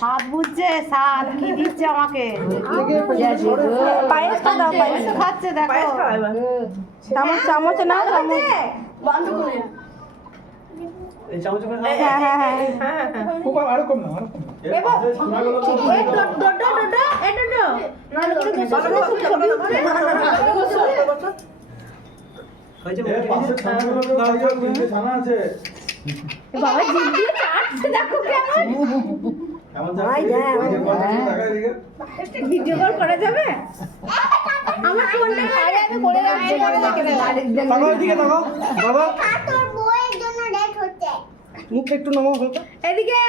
সাত বুঝছে, সাত কি দিচ্ছে আমাকে? পায়েসটা দাও, পায়েস খাচ্ছে দেখো। চামচ, চামচ নাও, চামচ। এই চামচ করে নাও। হ্যাঁ হ্যাঁ হ্যাঁ খুব আরো কম না, আরো কম না। হয়েছে এ পাশে ছানাগুলো দাও, তিনটে ছানা আছে। বাবা জিভ দিয়ে চাটছে দেখো কেমন। কেমন যাচ্ছে? ভিডিও কল করা যাবে? আমার ফোনটা আরে আমি করে রাখছি, করে রেখে দাও। তাকাও এদিকে, তাকাও বাবা, তোর বউয়ের জন্য লেট হচ্ছে। মুখটা একটু নামাও হালকা। এদিকে।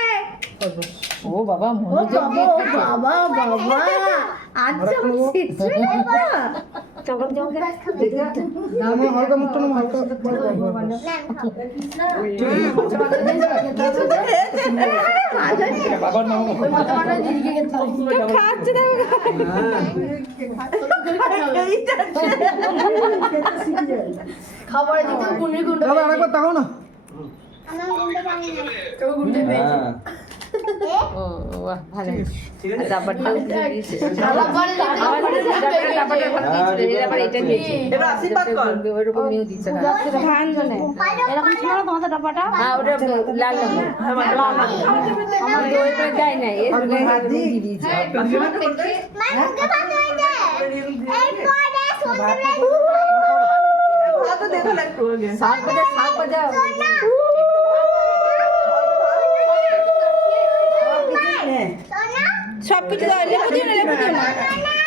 ও বাবা মনোযোগ দিয়ে খেতে। বাবা বাবা আচ্ছা চকম চকম নামাও হালকা, মুখটা নামাও হালকা। বাবার নাম খাচ্ছে দেখো খাবার দিতে গুনে গুনে দাদা আরেকবার তাকাও না। আমার গুন্ডে পাইনি। হ্যাঁ ও বাহ ভালো ঠিক আছে। ব্যাপারটা উঠে গেছে এবার আশীর্বাদ কর। ওরকম নিউ দিচ্ছে না ধান জনে এরকম ছিল না তোমাদের ডাব্বাটা? হ্যাঁ ওটা লাল রঙের আমার দই করে দেয় না এর দিয়ে দিয়েছে মা মুখে ভাত হয়েছে। এরপরে সন্ধ্যাবেলা হাতে দেখো একটু আগে। শাক বাজা সোনা সব কিছু দাও, লেবু দিও না, লেবু দিও না।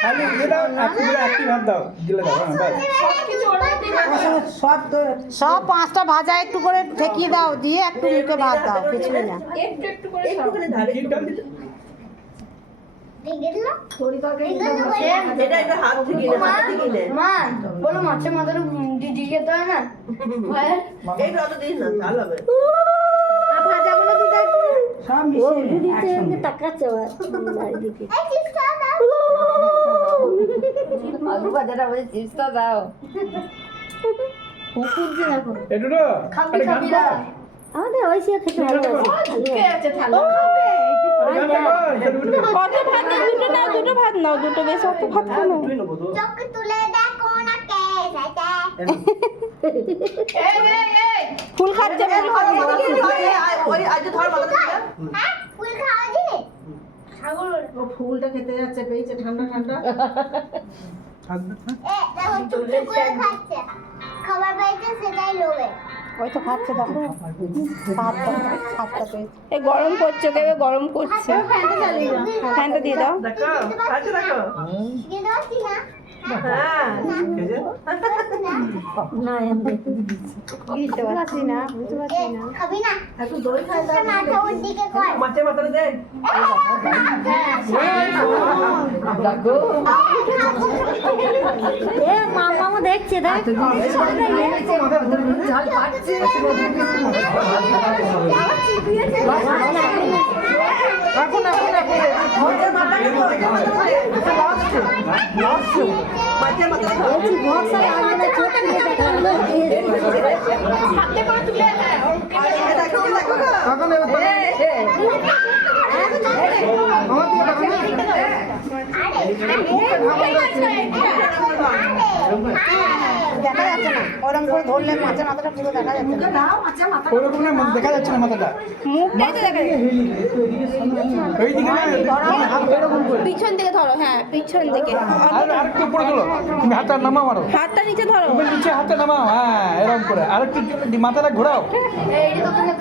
খালি এটা একটি ভাত দাও, দিলে দাও। সব পাঁচটা ভাজা একটু করে ঠেকিয়ে দাও, দিয়ে একটু মুখে ভাত দাও, কিছুই না। একটুখানি ঢালে। দেখলো এটা একটা হাত থেকে নে, হাত থেকে নে। মা বলো মাছের মাথাটা দিয়ে যেতে হয় না এই অত দিস না, ঝাল হবে। ভাজাগুলো দিতে সব মিশিয়ে তাকাচ্ছে এই চিপসটা দাও। আলু ভাজাটা বলে চিপসটা দাও কুকুরছে দেখো একটু তো খাবি খাবি না আমাদের ওই সে খেতে ভালো কে আছে থালা? কত ভাত নাও? দুটো নাও, দুটো ভাত নাও, দুটো বেশ অত ভাত কেন? তুই নেবো তো। চোখ তুলে দেখো না কে এসেছে। ফুল খাচ্ছে, ফুল খাচ্ছে। ওই আজ ধর মাথা থেকে। হ্যাঁ ফুল খাওয়া জিনিস। ফুলটা খেতে যাচ্ছে, পেয়েছে ঠান্ডা ঠান্ডা। এ দেখো চুপ করে খাচ্ছে। খাবার পাইছে সেটাই লোভে। ওই তো খাচ্ছে দেখো, সাতটা পেয়েছে। এ গরম করছে, কেবে গরম করছে। ফ্যানটা দিয়ে দাও। দেখো, খাচ্ছে দেখো। দিয়ে দেওয়াছি না? হ্যাঁ, খেয়েছে? না বুঝতে পারছি না, বুঝতে পারছি এ, না। খাবি না? মাথা ওর দিকে কর। মাছের মাথাটা দে। দেখো এ মামা দেখছে, দেখ। ঝাল পাচ্ছে মাছের মাথাটা খাও। দেখা যাচ্ছে না, ওরকম করে ধরলে মাছের মাথাটা পুরো দেখা যাচ্ছে না। ওরকম না, দেখা যাচ্ছে না মাথাটা। মুখটাই তো দেখা যাচ্ছে। এইদিকে না, হাত এরকম করে। পিছন দিকে ধরো, হ্যাঁ পিছন দিকে। আরেকটু উপরে তোলো, তুমি হাতটা নামাও মারো। হাতটা নিচে ধরো। তুমি নিচে হাতটা নামাও, হ্যাঁ এরকম করে। আরেকটু মাথাটা ঘোরাও,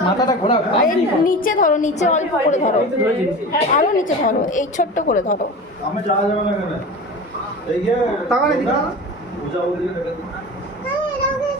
মাথাটা ঘোরাও। এই নিচে ধরো, নিচে অল্প করে ধরো, আরো নিচে ধরো, এই ছোট্ট করে ধরো। আমি যাওয়া যাবে না এখানে। এই যে তাকান এদিকে।